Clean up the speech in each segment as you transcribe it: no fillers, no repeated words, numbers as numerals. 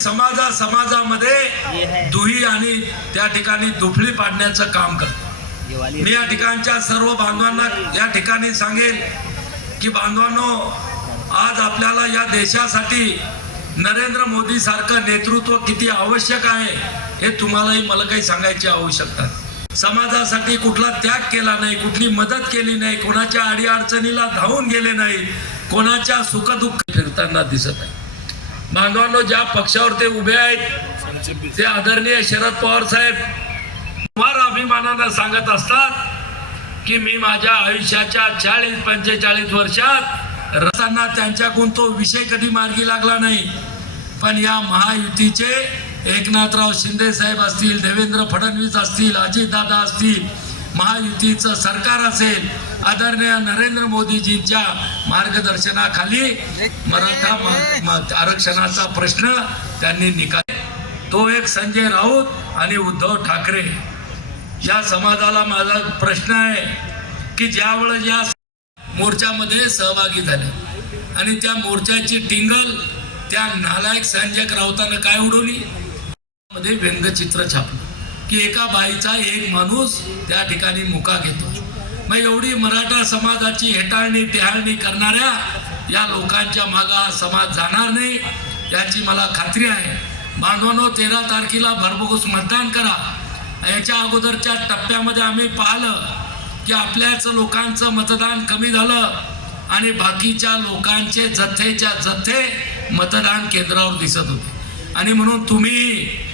समाजामध्ये दुही आणि त्या ठिकाणी दुफळी पाडण्याचं काम करतो। मी या ठिकाणच्या सर्व बांधवांना या ठिकाणी सांगेल की बांधवांनो, आज आपल्याला या देशासाठी नरेंद्र मोदी सारखं नेतृत्व किती आवश्यक आहे हे तुम्हालाही मला काही सांगायची आवश्यकता नाही। समाजासाठी कुठला त्याग केला नाही, कुठली मदत केली नाही, कोणाच्या अडीअडचणीला धावून गेले नाही, कोणाच्या सुखदुःख फिरताना दिसत आहे। बांधवांनो, ज्या पक्षावर ते उभे आहेत ते आदरणीय शरद पवार साहेब फार अभिमानाने सांगत असतात की मी माझ्या आयुष्याच्या 40-45 वर्षात रस्त्यांना त्यांच्याकडून तो विषय कधी मार्गी लागला नाही। पण या महायुतीचे एकनाथराव शिंदे साहेब असतील, देवेंद्र फडणवीस असतील, अजितदादा असतील, महायुतीचं सरकार असेल, आदरणीय नरेंद्र मोदीजींच्या मार्गदर्शनाखाली मराठा आरक्षणाचा प्रश्न त्यांनी निकाल। तो एक संजय राऊत आणि उद्धव ठाकरे या समाजाला माझा प्रश्न आहे की ज्यावेळेस या मोर्चामध्ये सहभागी झाले आणि त्या मोर्चाची टिंगल त्या नालायक संजय राऊतानं काय उडवली, मध्ये व्यंगचित्र छापलं की एका बाईचा एक माणूस त्या ठिकाणी मुका घेतो। मग एवढी मराठा समाजाची हेटाळणी टिहाळणी करणाऱ्या या लोकांच्या मागे हा समाज जाणार नाही याची मला खात्री आहे। बांधवांनो, 13 तारखेला भरघोस मतदान करा। याच्या अगोदरच्या टप्प्यामध्ये आम्ही पाहिलं की आपल्याच लोकांचं मतदान कमी झालं आणि बाकीच्या लोकांचे जथ्थेच्या जथ्थे मतदान केंद्रावर दिसत होते। आणि म्हणून तुम्ही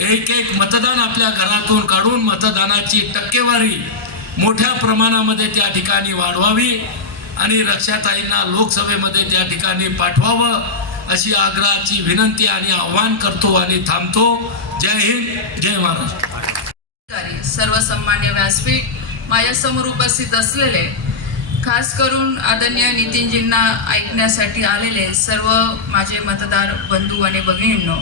एक मतदान आपल्या घरातून काढून मतदानाची टक्केवारी मोठ्या प्रमाणामध्ये त्या ठिकाणी वाढवावी आणि रक्षाताईंना लोकसभेमध्ये त्या ठिकाणी पाठवावं अशी आग्रहाची विनंती आणि आव्हान करतो आणि थांबतो। जय हिंद, जय महाराष्ट्र। सर्व सन्मान्य व्यासपीठ, माझ्यासमोर उपस्थित असलेले, खास करून आदरणीय नितीनजींना ऐकण्यासाठी आलेले सर्व माझे मतदार बंधू आणि भगिनींनो,